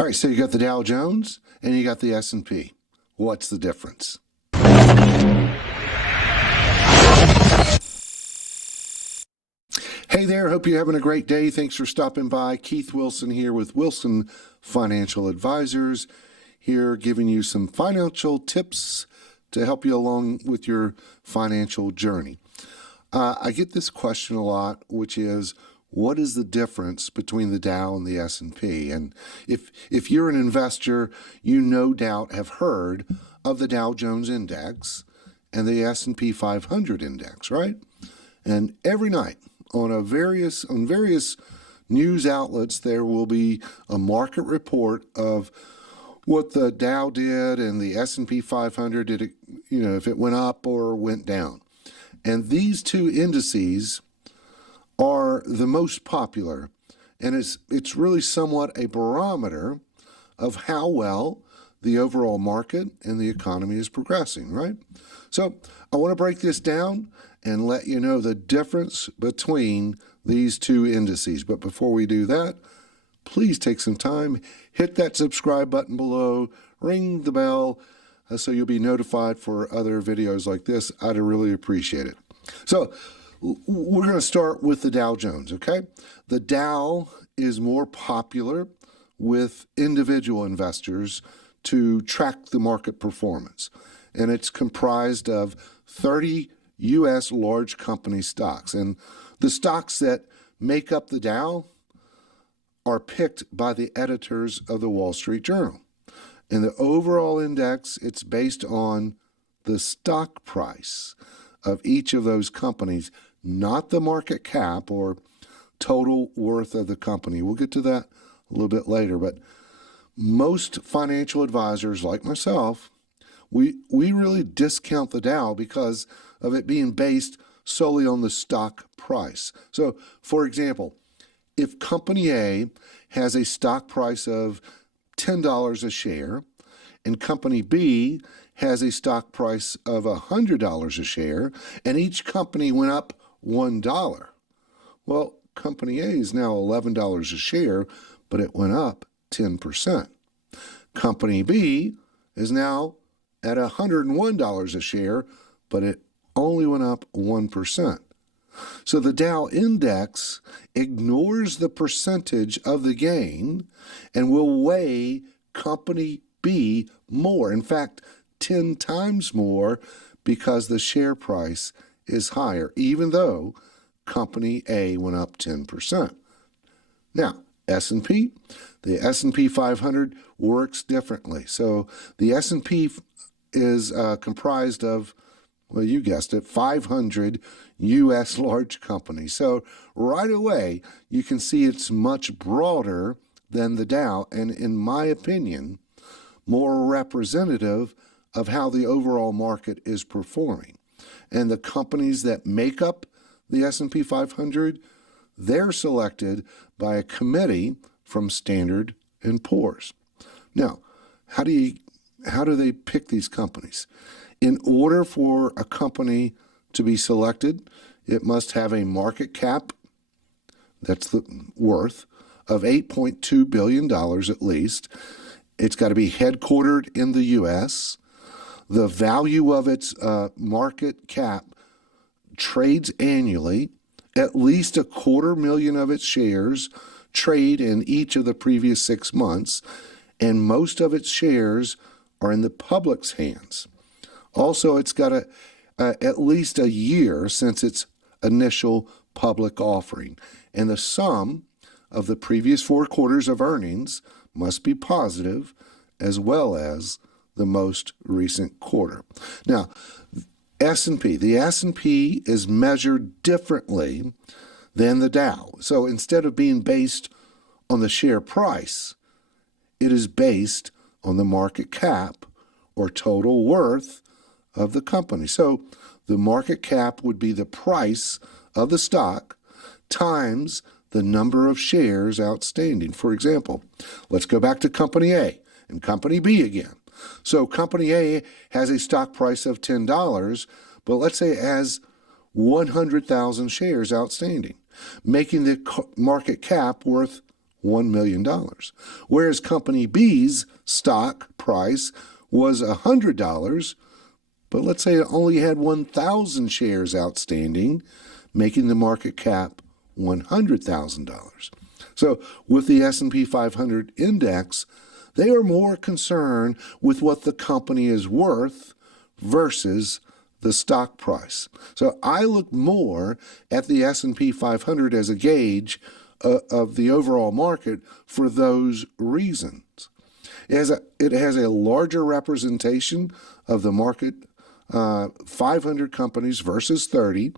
All right, so you got the Dow Jones and you got the S&P. What's the difference? Hey there, hope you're having a great day. Thanks for stopping by. Keith Wilson here with Wilson Financial Advisors, here giving you some financial tips to help you along with your financial journey. I get this question a lot, which is, what is the difference between the Dow and the S&P? And if you're an investor, you no doubt have heard of the Dow Jones Index and the S&P 500 Index, right? And every night on various news outlets, there will be a market report of what the Dow did and the S&P 500 did, if it went up or went down. And these two indices are the most popular, and it's really somewhat a barometer of how well the overall market and the economy is progressing, right? So I want to break this down and let you know the difference between these two indices. But before we do that, please take some time, hit that subscribe button below, ring the bell, so you'll be notified for other videos like this. I'd really appreciate it. So we're going to start with the Dow Jones, okay? The Dow is more popular with individual investors to track the market performance, and it's comprised of 30 U.S. large company stocks. And the stocks that make up the Dow are picked by the editors of the Wall Street Journal. And the overall index, it's based on the stock price of each of those companies, not the market cap or total worth of the company. We'll get to that a little bit later, but most financial advisors like myself, we really discount the Dow because of it being based solely on the stock price. So, for example, if Company A has a stock price of $10 a share and Company B has a stock price of $100 a share, and each company went up $1. Well, Company A is now $11 a share, but it went up 10%. Company B is now at $101 a share, but it only went up 1%. So the Dow Index ignores the percentage of the gain and will weigh Company B more. In fact, 10 times more, because the share price is higher, even though Company A went up 10%. Now, S&P, the S&P 500 works differently. So the S&P is comprised of, well, you guessed it, 500 U.S. large companies. So right away, you can see it's much broader than the Dow, and in my opinion, more representative of how the overall market is performing. And the companies that make up the S&P 500, they're selected by a committee from Standard & Poor's. Now, how do they pick these companies? In order for a company to be selected, it must have a market cap, that's the worth, of $8.2 billion at least. It's got to be headquartered in the U.S. The value of its market cap trades annually. At least 250,000 of its shares trade in each of the previous 6 months, and most of its shares are in the public's hands. Also, it's got at least a year since its initial public offering, and the sum of the previous 4 quarters of earnings must be positive, as well as the most recent quarter. Now, the S&P is measured differently than the Dow. So instead of being based on the share price, it is based on the market cap or total worth of the company. So the market cap would be the price of the stock times the number of shares outstanding. For example, let's go back to Company A and Company B again. So Company A has a stock price of $10, but let's say it has 100,000 shares outstanding, making the market cap worth $1 million. Whereas Company B's stock price was $100, but let's say it only had 1,000 shares outstanding, making the market cap $100,000. So with the S&P 500 index, they are more concerned with what the company is worth versus the stock price. So I look more at the S&P 500 as a gauge of the overall market for those reasons. It has a larger representation of the market, 500 companies versus 30,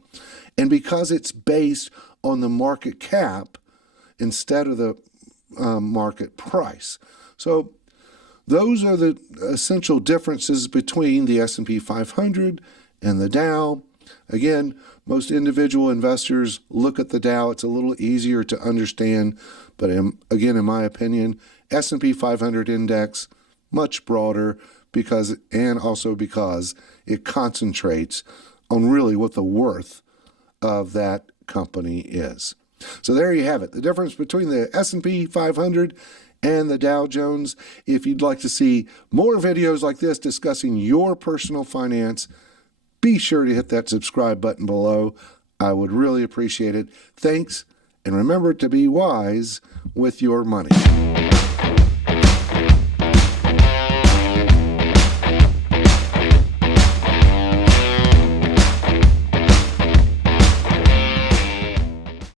and because it's based on the market cap instead of the market price. So those are the essential differences between the S&P 500 and the Dow. Again, most individual investors look at the Dow. It's a little easier to understand, but again, in my opinion, S&P 500 index, much broader and also because it concentrates on really what the worth of that company is. So there you have it, the difference between the S&P 500 and the Dow Jones. If you'd like to see more videos like this discussing your personal finance, be sure to hit that subscribe button below. I would really appreciate it. Thanks, and remember to be wise with your money.